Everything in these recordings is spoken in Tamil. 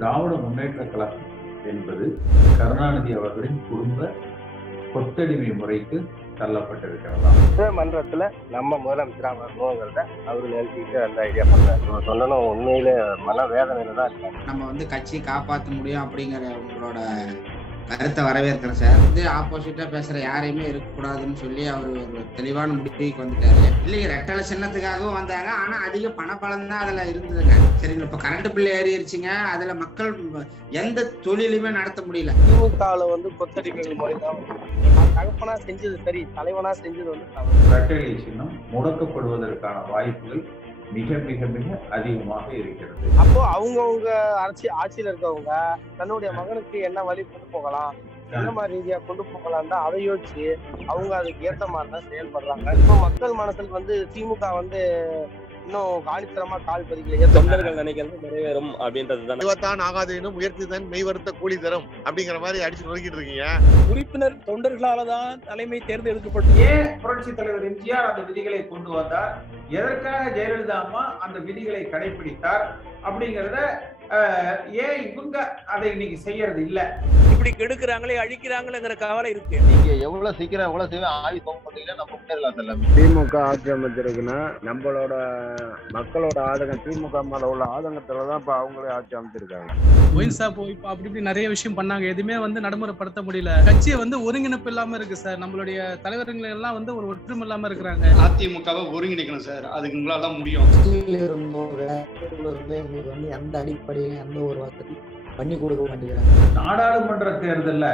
திராவிட முன்னேற்ற கழகம் என்பது கருணாநிதி அவர்களின் குடும்ப கொத்தடிமை முறைக்கு தள்ளப்பட்டிருக்கிறதா? மன்றத்துல நம்ம முதலமைச்சரா வரணுங்கிறத அவரு நினைச்சுட்டு அந்த ஐடியா பண்றாரு. சொன்னனும் உண்மையிலே மன வேதனையில தான் இருக்காங்க. நம்ம கட்சியை காப்பாற்ற முடியும் அப்படிங்கிற உங்களோட கருத்தை வரவேற்கிறேன் சார். ஆப்போசிட்டா பேசுற யாரையுமே இருக்கக்கூடாதுன்னு சொல்லி அவர் ஒரு தெளிவான முடிவுக்கு வந்துட்டாரு. இல்லைங்க, ரெட்டலை சின்னத்துக்காகவும் வந்தாங்க, ஆனா அதிக பணப்பலன் தான் அதுல இருந்ததுங்க. சரிங்களா, இப்ப கரண்ட் பில் ஏறிடுச்சுங்க, அதுல மக்கள் எந்த தொழிலுமே நடத்த முடியல. திமுகவில் கொத்தடிமைகள் முறைதான் தகப்பனா செஞ்சது சரி, தலைவனா செஞ்சது ரெட்டலை சின்னம் முடக்கப்படுவதற்கான வாய்ப்புகள் மிக மிக மிக அதிகமாக இருக்கிறது. அப்போ அவங்கவுங்க ஆட்சியில இருக்கவங்க தன்னுடைய மகனுக்கு என்ன வழி கொண்டு போகலாம், என்ன மாதிரி ரீதியா கொண்டு போகலாம் தான் அதை யோசிச்சு அவங்க அதுக்கு ஏற்ற மாதிரி தான் செயல்படுறாங்க. இப்போ மக்கள் மனசுல திமுக இன்னும் காலித்தரமா கால் பதிக்கலையே. தொண்டர்கள் நினைக்கிறது நிறைவேறும் அப்படின்றதுதான். ஆகாதேனும் உயர்த்திதான் மெய்வருத்த கூலி தரும் அப்படிங்கிற மாதிரி அடிச்சு நோக்கிட்டு இருக்கீங்க. உறுப்பினர் தொண்டர்களாலதான் தலைமை தேர்ந்தெடுக்கப்பட்டு ஏன் புரட்சி தலைவர் எம்ஜிஆர் அந்த விதிகளை கொண்டு வந்தார், எதற்காக ஜெயலலிதா அம்மா அந்த விதிகளை கடைபிடித்தார் அப்படிங்கிறத ஏன் இவங்க அதை இன்னைக்கு செய்யறது இல்ல? இப்படி கெடுக்கிறாங்களே அழிக்கிறாங்களேங்கிற கவலை இருக்கு. நீங்க எவ்வளவு சீக்கிரம் எவ்வளவு செய்வேன் ஆவி போட்டீங்கன்னா நம்ம முன்னேறலாம். திமுக ஆட்சி அமைச்சிருக்குன்னா நம்மளோட மக்களோட ஆதங்கம், திமுக மேல உள்ள ஆதங்கத்துலதான் இப்ப அவங்களே ஆட்சி அமைச்சிருக்காங்க. ஒயின்ஸா போய் அப்படி இப்படி நிறைய விஷயம் பண்ணாங்க, எதுவுமே நடைமுறைப்படுத்த முடியல. கட்சியை ஒருங்கிணைப்பு இல்லாம இருக்கு சார். நம்மளுடைய தலைவர்கள் எல்லாம் ஒரு ஒற்றுமை இல்லாம இருக்கிறாங்க. அதிமுகவை ஒருங்கிணைக்கணும் சார், அதுக்கு உங்களால முடியும். எந்த அடிப்படையில எந்த ஒரு வசதி பண்ணி கொடுக்க மாட்டேங்கிறாங்க. நாடாளுமன்ற தேர்தல்ல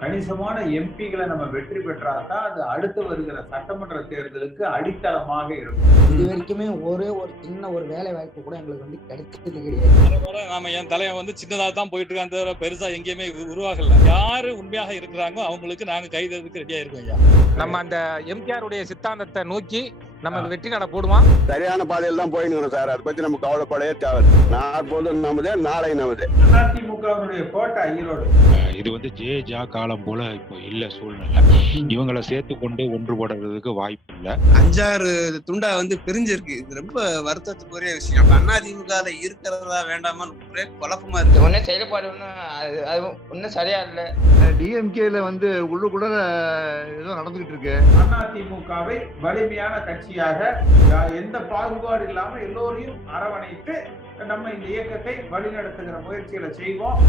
கணிசமான எம்பிகளை நம்ம வெற்றி பெற்றால்தான் அது அடுத்து வருகிற சட்டமன்ற தேர்தலுக்கு அடித்தளமாக இருக்கும். இது வரைக்குமே ஒரே ஒரு சின்ன ஒரு வேலை வாய்ப்பு கூட எங்களுக்கு கிடைச்சது கிடையாது. நாம என் தலைவன் சின்னதா தான் போயிட்டு இருக்கான் தவிர பெருசா எங்கேயுமே உருவாகல. யாரு உண்மையாக இருக்கிறாங்க அவங்களுக்கு நாங்க கைதறதுக்கு ரெடியா இருக்கோம் ஐயா. நம்ம அந்த எம்ஜிஆர் உடைய சித்தாந்தத்தை நோக்கி நம்ம வெற்றி நட போடுவோம். சரியான பாதையில் தான் போயின்னு சார். அதை பத்தி நம்ம கவலைப்படையே தேவை. நான் போது நமது, நாளை நமது. அதிமுகவுடைய கோட்டை ஈரோடு. இது ஜா காலம் போல இப்போ இல்ல சூழ்நிலை. இவங்களை சேர்த்து கொண்டு ஒன்றுபடுறதுக்கு வாய்ப்பு இல்ல. 5-6 துண்டா பிரிஞ்சிருக்கு. இது ரொம்ப வருத்தத்துக்குரிய விஷயம். அதிமுக இருக்கிறதா வேண்டாமான்னு ஒரே குழப்பமா இருக்கு. ஒன்னும் செயல்பாடு ஒன்னும் சரியா இல்ல. டிஎம்கேல உள்ளுக்குள்ள ஏதோ நடந்துகிட்டு இருக்கு. அதிமுகவை வலிமையான கட்சியாக எந்த பாகுபாடு இல்லாம எல்லோரையும் அரவணைத்து நம்ம இந்த இயக்கத்தை வழிநடத்துகிற முயற்சிகளை செய்வோம்.